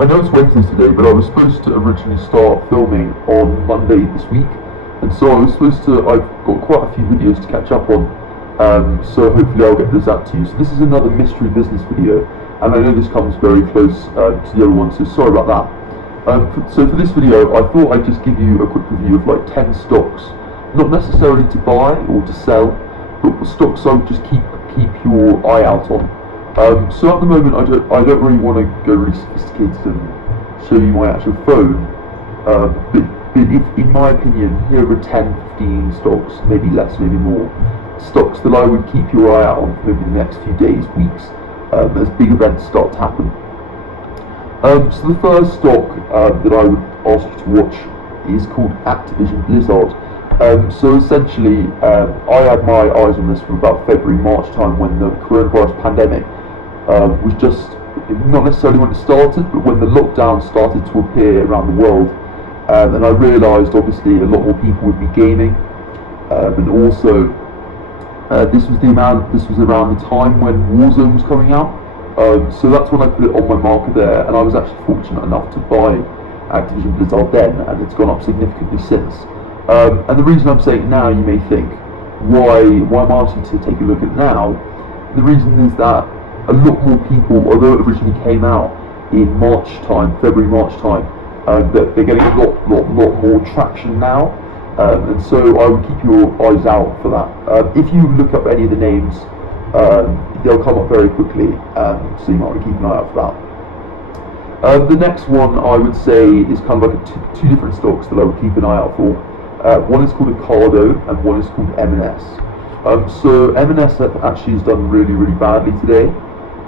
I know it's Wednesday today, but I was supposed to originally start filming on Monday this week, and so I've got quite a few videos to catch up on, so hopefully I'll get those out to you. So this is another mystery business video, and I know this comes very close to the other one, so sorry about that. So for this video, I thought I'd just give you a quick review of like 10 stocks, not necessarily to buy or to sell, but stocks I would just keep your eye out on. So at the moment, I don't really want to go really sophisticated and show you my actual phone. But if, in my opinion, here are 10, 15 stocks, maybe less, maybe more, stocks that I would keep your eye out on for maybe the next few days, weeks, as big events start to happen. So the first stock that I would ask you to watch is called Activision Blizzard. So essentially, I had my eyes on this from about February, March time when the coronavirus pandemic was just, not necessarily when it started, but when the lockdown started to appear around the world. And I realised obviously a lot more people would be gaming, and also this was around the time when Warzone was coming out. So that's when I put it on my marker there, and I was actually fortunate enough to buy Activision Blizzard then, and it's gone up significantly since. And the reason I'm saying it now, you may think, why am I asking to take a look at it now? The reason is that a lot more people, although it originally came out in February, March time, that they're getting a lot more traction now, and so I would keep your eyes out for that. If you look up any of the names, they'll come up very quickly, so you might want to keep an eye out for that. The next one I would say is kind of like two different stocks that I would keep an eye out for. One is called Ocado and one is called M&S. So M&S actually has done really, really badly today,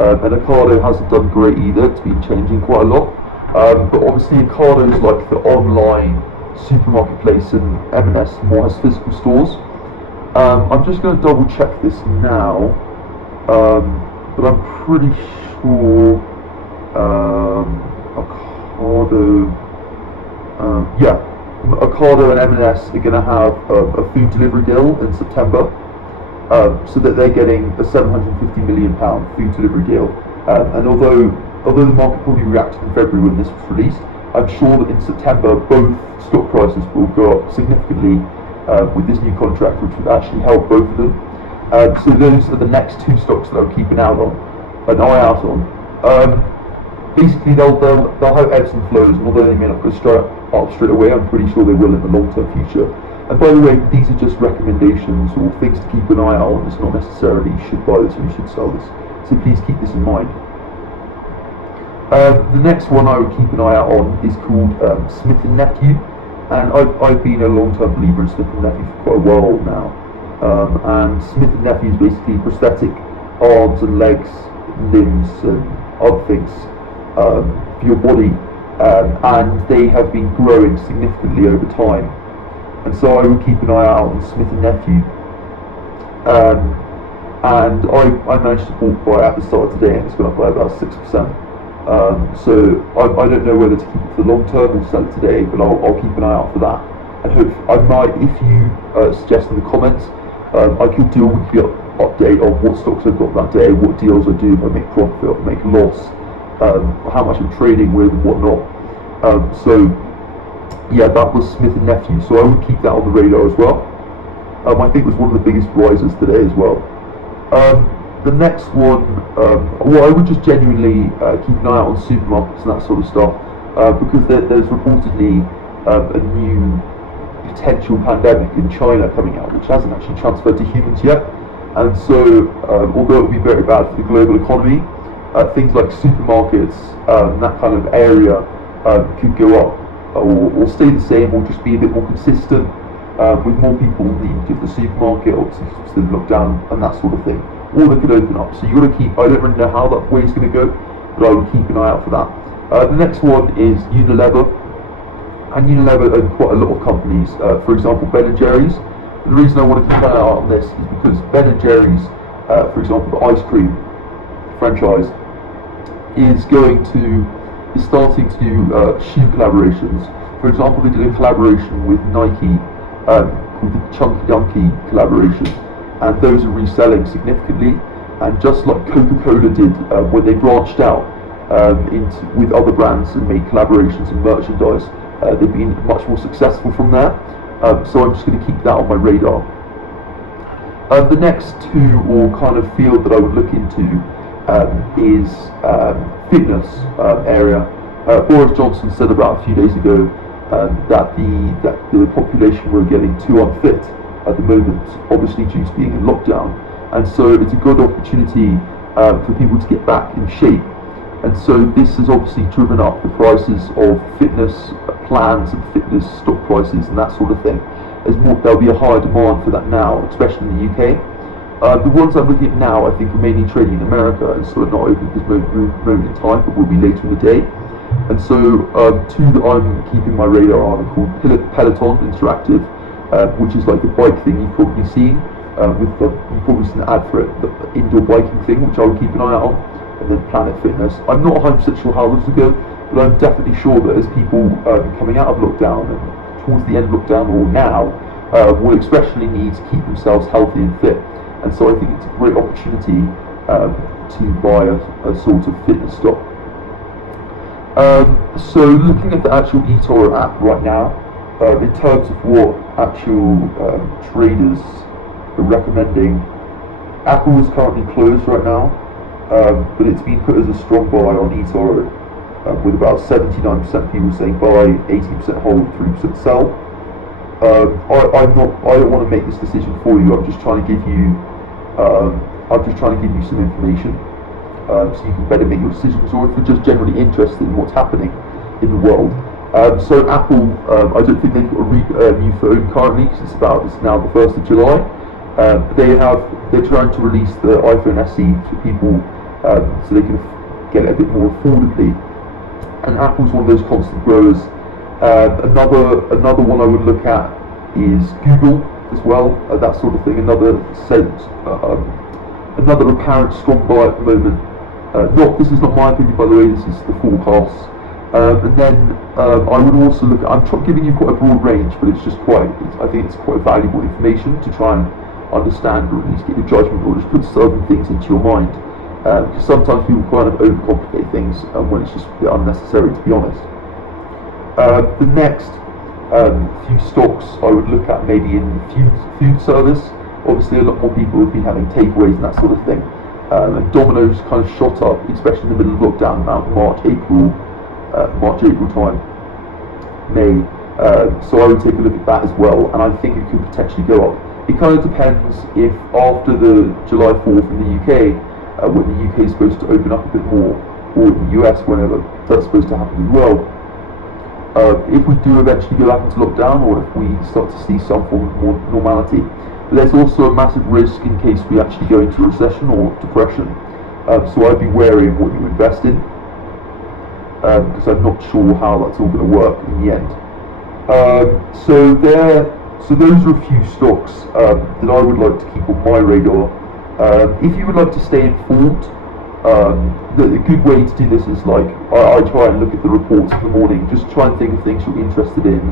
and Ocado hasn't done great either. It's been changing quite a lot. But obviously Ocado is like the online supermarket place, and M&S more has physical stores. I'm just going to double check this now, but I'm pretty sure Ocado and M&S are going to have a food delivery deal in September, so that they're getting a £750 million food delivery deal. And although the market probably reacted in February when this was released, I'm sure that in September both stock prices will go up significantly with this new contract, which would actually help both of them. So those are the next two stocks that I'll keep an eye out on. Basically, they'll have ebbs and flows, and although they may not go straight away, I'm pretty sure they will in the long-term future. And by the way, these are just recommendations or things to keep an eye out on. It's not necessarily you should buy this or you should sell this. So please keep this in mind. The next one I would keep an eye out on is called Smith & Nephew, and I've been a long-term believer in Smith & Nephew for quite a while now. And Smith & Nephew is basically prosthetic arms and legs, limbs and other things for your body, and they have been growing significantly over time. And so I would keep an eye out on Smith & Nephew. And I managed to buy at the start of today, and it's gone up by about 6%. So I don't know whether to keep it for the long term or sell it today, but I'll keep an eye out for that. And hope I might, if you suggest in the comments, I could do a weekly update on what stocks I've got that day, what deals I do, if I make profit or make loss, how much I'm trading with and whatnot. So yeah, that was Smith & Nephew, so I would keep that on the radar as well. I think it was one of the biggest rises today as well. The next one, I would just genuinely keep an eye out on supermarkets and that sort of stuff, because there's reportedly a new potential pandemic in China coming out, which hasn't actually transferred to humans yet. And so, although it would be very bad for the global economy, things like supermarkets, that kind of area, could go up, or stay the same, or just be a bit more consistent, with more people needing to go to the supermarket, obviously still lockdown and that sort of thing. Or they could open up. So you've got to keep, I don't really know how that way is going to go, but I would keep an eye out for that. The next one is Unilever. And Unilever own quite a lot of companies, for example Ben & Jerry's. The reason I want to keep an eye out on this is because Ben & Jerry's, for example, the ice cream franchise, is starting to do shoe collaborations. For example, they did a collaboration with Nike called the Chunky Dunky collaboration, and those are reselling significantly. And just like Coca-Cola did when they branched out with other brands and made collaborations and merchandise. They've been much more successful from there. So I'm just going to keep that on my radar. The next two, or kind of field that I would look into, is fitness area. Boris Johnson said about a few days ago that the population were getting too unfit at the moment, obviously due to being in lockdown, and so it's a good opportunity for people to get back in shape. And so this has obviously driven up the prices of fitness plans and fitness stock prices and that sort of thing. There'll be a higher demand for that now, especially in the UK. The ones I'm looking at now, I think, are mainly trading in America, and so are not open at this moment in time, but will be later in the day. And so two that I'm keeping my radar on are called Peloton Interactive, which is like the bike thing you've probably seen. You've probably seen the ad for it, the indoor biking thing, which I would keep an eye out on. And then Planet Fitness. I'm not 100% sure how this will go, but I'm definitely sure that as people coming out of lockdown and towards the end of lockdown or now will especially need to keep themselves healthy and fit. And so I think it's a great opportunity to buy a sort of fitness stock. So looking at the actual eToro app right now, in terms of what actual traders are recommending, Apple is currently closed right now. But it's been put as a strong buy on eToro, with about 79% people saying buy, 80% hold, 3% sell. I don't want to make this decision for you. I'm just trying to give you some information, so you can better make your decisions, or if you're just generally interested in what's happening in the world. So Apple, I don't think they've got a new phone currently, because it's now the 1st of July. They're trying to release the iPhone SE to people, so they can get it a bit more affordably. And Apple's one of those constant growers. Another one I would look at is Google as well, that sort of thing. Another apparent strong buy at the moment. This is not my opinion, by the way. This is the forecast. And then I would also look at. I'm giving you quite a broad range, but I think it's quite valuable information to try and understand, or at least get your judgment, or just put certain things into your mind. Because sometimes people kind of overcomplicate things when it's just a bit unnecessary, to be honest. The next few stocks I would look at maybe in food service. Obviously, a lot more people have been having takeaways and that sort of thing. And Domino's kind of shot up, especially in the middle of lockdown, around March, April time, May. So I would take a look at that as well, and I think it could potentially go up. It kind of depends if after the July 4th in the UK, when the UK is supposed to open up a bit more, or in the US, whenever that's supposed to happen as well. If we do eventually go back into lockdown, or if we start to see some form of more normality. But there's also a massive risk in case we actually go into recession or depression. So I'd be wary of what you invest in, because I'm not sure how that's all going to work in the end. So those are a few stocks that I would like to keep on my radar. If you would like to stay informed, the good way to do this is I try and look at the reports in the morning, just try and think of things you're interested in.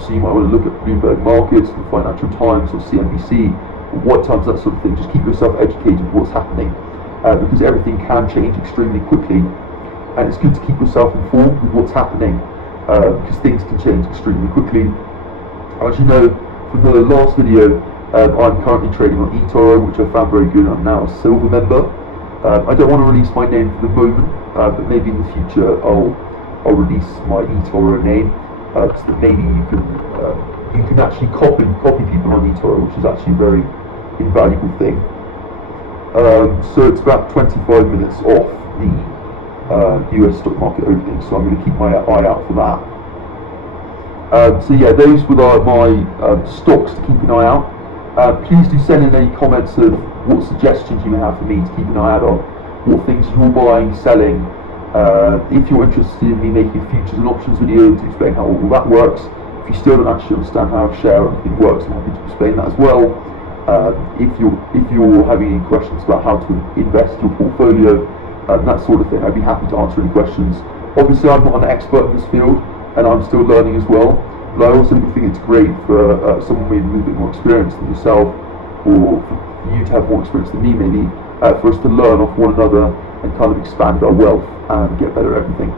So you might want to look at Bloomberg Markets, the Financial Times, or CNBC, or White Times, that sort of thing. Just keep yourself educated with what's happening, because everything can change extremely quickly, and it's good to keep yourself informed with what's happening, because things can change extremely quickly. As you know from the last video, I'm currently trading on eToro, which I found very good. I'm now a silver member. I don't want to release my name for the moment, but maybe in the future I'll release my eToro name, so that maybe you can actually copy people on eToro, which is actually a very invaluable thing. So it's about 25 minutes off the US stock market opening, so I'm going to keep my eye out for that. So yeah, those were my stocks to keep an eye out. Please do send in any comments of what suggestions you may have for me to keep an eye out on, what things you're buying, selling. If you're interested in me making a futures and options video to explain how all that works, if you still don't actually understand how a share or anything works, I'm happy to explain that as well. If you're having any questions about how to invest your portfolio, that sort of thing, I'd be happy to answer any questions. Obviously, I'm not an expert in this field, and I'm still learning as well. But I also think it's great for someone with a little bit more experience than yourself, or for you to have more experience than me maybe, for us to learn off one another and kind of expand our wealth and get better at everything.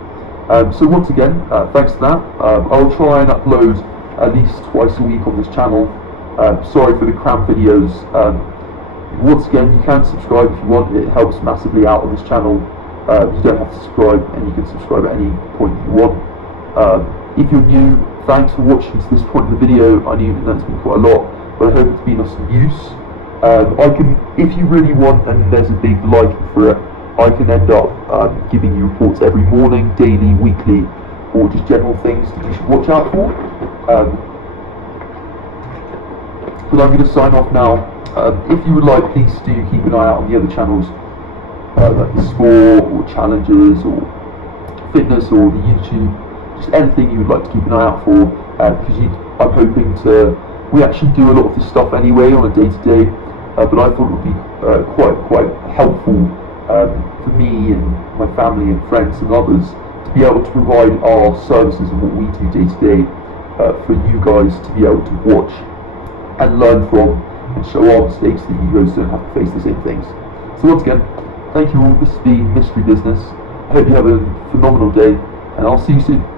So once again, thanks for that. I'll try and upload at least twice a week on this channel. Sorry for the cramped videos. Once again, you can subscribe if you want. It helps massively out on this channel. You don't have to subscribe, and you can subscribe at any point you want. If you're new, thanks for watching to this point in the video. I know that's been quite a lot, but I hope it's been of some use. I can, if you really want, and there's a big liking for it, I can end up giving you reports every morning, daily, weekly, or just general things that you should watch out for. But I'm going to sign off now. If you would like, please do keep an eye out on the other channels, like the sport, or challenges, or fitness, or the YouTube, just anything you would like to keep an eye out for, because I'm hoping to, we actually do a lot of this stuff anyway on a day-to-day, but I thought it would be quite helpful for me and my family and friends and others to be able to provide our services and what we do day-to-day for you guys to be able to watch and learn from, and show our mistakes so that you guys don't have to face the same things. So once again, thank you all. This has been Mystery Business. I hope you have a phenomenal day, and I'll see you soon.